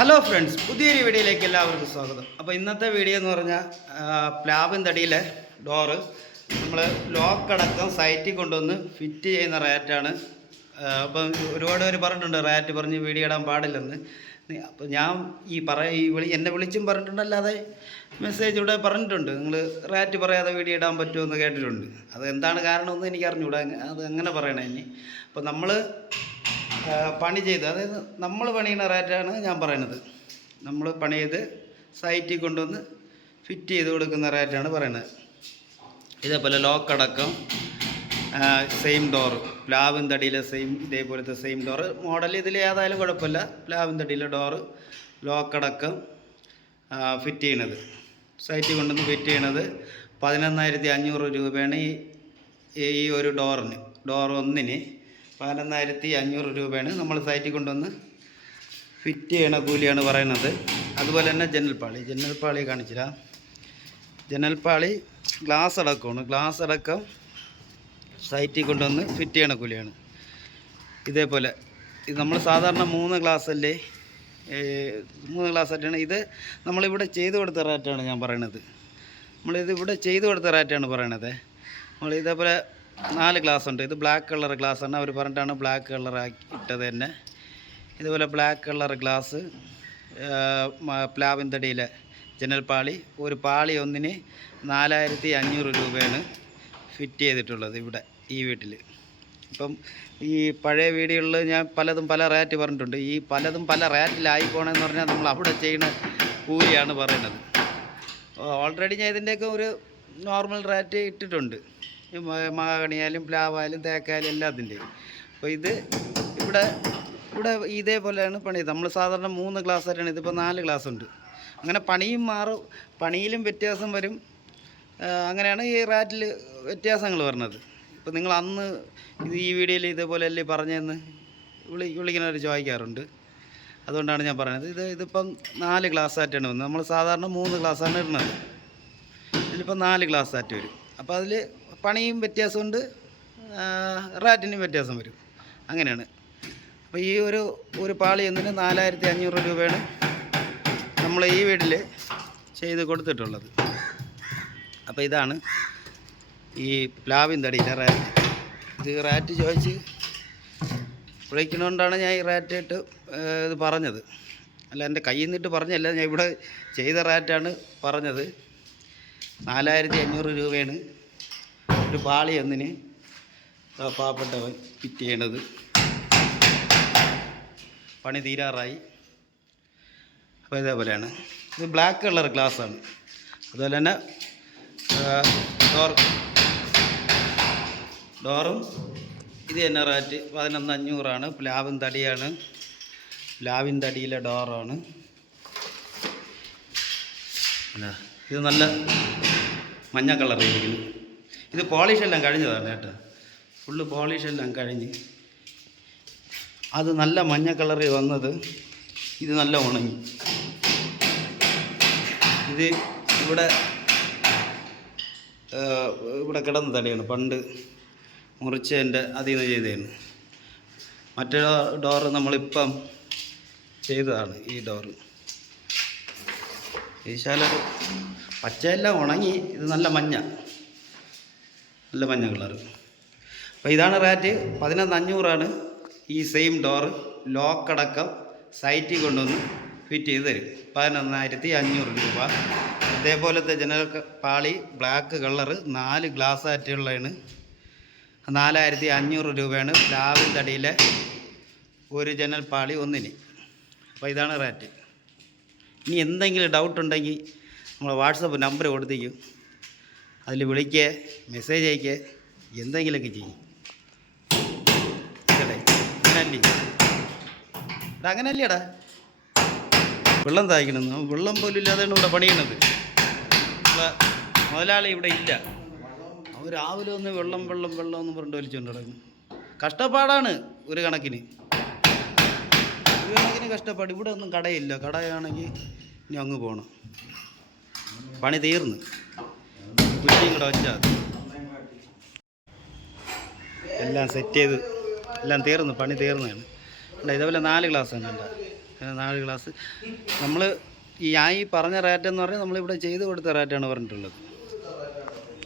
Hello friends, പുതിയൊരു വീഡിയോയിലേക്ക് എല്ലാവർക്കും സ്വാഗതം. അപ്പോൾ ഇന്നത്തെ വീഡിയോ എന്ന് പറഞ്ഞാൽ പ്ലാവിൻ തടിയിലെ ഡോറ് നമ്മൾ ലോക്കടക്കം സൈറ്റിൽ കൊണ്ടുവന്ന് ഫിറ്റ് ചെയ്യുന്ന റേറ്റാണ്. അപ്പം ഒരുപാട് പേര് പറഞ്ഞിട്ടുണ്ട് റേറ്റ് പറഞ്ഞ് വീഡിയോ ഇടാൻ പാടില്ലെന്ന്. അപ്പോൾ ഞാൻ എന്നെ വിളിച്ചും പറഞ്ഞിട്ടുണ്ട്, അല്ലാതെ മെസ്സേജ് ഇവിടെ പറഞ്ഞിട്ടുണ്ട്, നിങ്ങൾ റേറ്റ് പറയാതെ വീഡിയോ ഇടാൻ പറ്റുമെന്ന് കേട്ടിട്ടുണ്ട്. അത് എന്താണ് കാരണമെന്ന് എനിക്ക് അറിഞ്ഞുകൂടാ, അത് എങ്ങനെ പറയണേ ഇനി. അപ്പോൾ നമ്മൾ പണി ചെയ്ത്, അതായത് നമ്മൾ പണിയുന്ന റേറ്റാണ് ഞാൻ പറയുന്നത്. നമ്മൾ പണി ചെയ്ത് സൈറ്റിൽ കൊണ്ടുവന്ന് ഫിറ്റ് ചെയ്ത് കൊടുക്കുന്ന റേറ്റാണ് പറയുന്നത്. ഇതേപോലെ ലോക്കടക്കം സെയിം ഡോറ്, പ്ലാവിൻ തടിയിലെ ഇതേപോലത്തെ സെയിം ഡോറ് മോഡൽ ഇതിൽ ഏതായാലും കുഴപ്പമില്ല. പ്ലാവിൻ തടിയിലെ ഡോറ് ലോക്കടക്കം ഫിറ്റ് ചെയ്യണത്, സൈറ്റിൽ കൊണ്ടുവന്ന് ഫിറ്റ് ചെയ്യണത് 11,500 രൂപയാണ്. ഈ ഒരു ഡോർ ഒന്നിന് 11,500 രൂപയാണ് നമ്മൾ സൈറ്റിൽ കൊണ്ടുവന്ന് ഫിറ്റ് ചെയ്യണ കൂലിയാണ് പറയുന്നത്. അതുപോലെ തന്നെ ജനൽപ്പാളി കാണിച്ചില്ല. ജനൽപ്പാളി ഗ്ലാസ് അടക്കം സൈറ്റിൽ കൊണ്ടുവന്ന് ഫിറ്റ് ചെയ്യണ കൂലിയാണ്. ഇതേപോലെ ഇത് നമ്മൾ സാധാരണ 3 ഗ്ലാസ്സല്ലേ, 3 ഗ്ലാസ് ആയിട്ടാണ് ഇത് നമ്മളിവിടെ ചെയ്ത് കൊടുത്ത റേറ്റാണ് ഞാൻ പറയണത്. നമ്മളിത് ചെയ്ത് കൊടുത്ത റേറ്റാണ് പറയണത്. നമ്മൾ ഇതേപോലെ 4 ഗ്ലാസ് ഉണ്ട്. ഇത് ബ്ലാക്ക് കളർ ഗ്ലാസ്സാണ്, അവർ പറഞ്ഞിട്ടാണ് ബ്ലാക്ക് കളർ ആക്കി ഇട്ടത് തന്നെ. ഇതുപോലെ ബ്ലാക്ക് കളർ ഗ്ലാസ്, പ്ലാവിൻ തടിയിലെ ജനൽപ്പാളി, ഒരു പാളി ഒന്നിന് 4,500 രൂപയാണ് ഫിറ്റ് ചെയ്തിട്ടുള്ളത് ഇവിടെ ഈ വീട്ടിൽ. ഇപ്പം ഈ പഴയ വീഡിയോകളിൽ ഞാൻ പല റേറ്റ് പറഞ്ഞിട്ടുണ്ട്. ഈ പലതും പല റേറ്റിലായി പോകണമെന്ന് പറഞ്ഞാൽ നമ്മൾ അവിടെ ചെയ്യുന്ന കൂലിയാണ് പറയുന്നത്. ഓൾറെഡി ഞാൻ ഇതിൻ്റെയൊക്കെ ഒരു നോർമൽ റേറ്റ് ഇട്ടിട്ടുണ്ട്, മഹാഗണിയായാലും പ്ലാവായാലും തേക്കായാലും എല്ലാത്തിൻ്റെയും. അപ്പോൾ ഇവിടെ ഇതേപോലെയാണ് പണി. നമ്മൾ സാധാരണ 3 ഗ്ലാസ് ആയിട്ടാണ്, ഇതിപ്പോൾ 4 ഗ്ലാസ് ഉണ്ട്. അങ്ങനെ പണിയും മാറും, പണിയിലും വ്യത്യാസം വരും. അങ്ങനെയാണ് ഈ റേറ്റിൽ വ്യത്യാസങ്ങൾ വരുന്നത്. ഇപ്പോൾ നിങ്ങൾ അന്ന് ഈ വീഡിയോയിൽ ഇതേപോലെ അല്ലേ പറഞ്ഞതെന്ന് വിളിക്കുന്നവർ ചോദിക്കാറുണ്ട്. അതുകൊണ്ടാണ് ഞാൻ പറയുന്നത്. ഇതിപ്പം 4 ഗ്ലാസ് ആയിട്ടാണ് വന്നത്. നമ്മൾ സാധാരണ 3 ഗ്ലാസ്സാണ് ഇടുന്നത്, ഇതിലിപ്പോൾ 4 ഗ്ലാസ് ആയിട്ട് വരും. അപ്പോൾ അതിൽ പണിയും വ്യത്യാസമുണ്ട്, റേറ്റിനും വ്യത്യാസം വരും. അങ്ങനെയാണ്. അപ്പോൾ ഈ ഒരു പാളി ഒന്നിന് 4,500 രൂപയാണ് നമ്മൾ ഈ വീട്ടിൽ ചെയ്ത് കൊടുത്തിട്ടുള്ളത്. അപ്പോൾ ഇതാണ് ഈ പ്ലാവിൻ തടിയിലെ റേറ്റ്. ഇത് റേറ്റ് ചോദിച്ച് വിളിക്കുന്നതുകൊണ്ടാണ് ഞാൻ ഈ റേറ്റ് ഇട്ട് ഇത് പറഞ്ഞത്. അല്ല, എൻ്റെ കയ്യിൽ നിന്നിട്ട് പറഞ്ഞല്ല, ഞാൻ ഇവിടെ ചെയ്ത റേറ്റാണ് പറഞ്ഞത്. 4,500 രൂപയാണ് ഒരു പാളി ഒന്നിന് പാവപ്പെട്ടവൻ ഫിറ്റ് ചെയ്യണത്. പണി തീരാറായി. അപ്പോൾ ഇതേപോലെയാണ്. ഇത് ബ്ലാക്ക് കളർ ഗ്ലാസ്സാണ്. അതുപോലെ തന്നെ ഡോറും ഇത് തന്നെ റേറ്റ് 11,500 പ്ലാവിൻ തടിയാണ്, പ്ലാവിൻ തടിയിലെ ഡോറാണ്. ഇത് നല്ല മഞ്ഞ കളറിയിരിക്കുന്നു. ഇത് പോളിഷെല്ലാം കഴിഞ്ഞതാണ് കേട്ടോ, ഫുള്ള് പോളിഷെല്ലാം കഴിഞ്ഞ് അത് നല്ല മഞ്ഞ കളറിൽ വന്നത്. ഇത് നല്ല ഉണങ്ങി. ഇത് ഇവിടെ കിടന്ന തടിയാണ്, പണ്ട് മുറിച്ചതിൻ്റെ അതിൽ നിന്ന് ചെയ്തതാണ്. മറ്റേ ഡോറ് നമ്മളിപ്പം ചെയ്തതാണ് ഈ ഡോറ്. ഈ ശാല പച്ചയെല്ലാം ഉണങ്ങി, ഇത് നല്ല മഞ്ഞ കളറ്. അപ്പോൾ ഇതാണ് റേറ്റ്. 11,500 ഈ സെയിം ഡോറ് ലോക്കടക്കം സൈറ്റിൽ കൊണ്ടുവന്ന് ഫിറ്റ് ചെയ്ത് തരും. 11,500 രൂപ. അതേപോലത്തെ ജനൽ പാളി ബ്ലാക്ക് കളറ് 4 ഗ്ലാസ് ആയിട്ടുള്ളതാണ്, 4,500 രൂപയാണ് പ്ലാവിൻ തടിയിലെ ഒരു ജനൽ പാളി ഒന്നിന്. അപ്പോൾ ഇതാണ് റേറ്റ്. ഇനി എന്തെങ്കിലും ഡൗട്ട് ഉണ്ടെങ്കിൽ നമ്മൾ വാട്സപ്പ് നമ്പർ കൊടുത്തേക്കും, അതിൽ വിളിക്കുക, മെസ്സേജ് അയക്കുക, എന്തെങ്കിലുമൊക്കെ ചെയ്യും. അങ്ങനല്ലേടാ, വെള്ളം തായ്ക്കണമെന്ന്, വെള്ളം പോലും ഇല്ലാതെയാണ് ഇവിടെ പണിയണത്. മുതലാളി ഇവിടെ ഇല്ല, അവർ രാവിലെ ഒന്ന് വെള്ളം എന്ന് പറഞ്ഞിട്ട് വലിച്ചുകൊണ്ട് കിടക്കും. കഷ്ടപ്പാടാണ് ഒരു കണക്കിന് കഷ്ടപ്പാട്. ഇവിടെ ഒന്നും കടയില്ല, കടയാണെങ്കിൽ ഇനി അങ്ങ് പോകണം. പണി തീർന്ന് കുറ്റിയും കൂടെ വച്ചാൽ എല്ലാം സെറ്റ് ചെയ്ത് എല്ലാം തീർന്നു, പണി തീർന്നതാണ്. ഇതേപോലെ 4 ഗ്ലാസ് തന്നെ ഉണ്ട്. പിന്നെ 4 ഗ്ലാസ്. നമ്മൾ ഈ പറഞ്ഞ റേറ്റ് എന്ന് പറഞ്ഞാൽ നമ്മളിവിടെ ചെയ്ത് കൊടുത്ത റേറ്റാണ് പറഞ്ഞിട്ടുള്ളത്.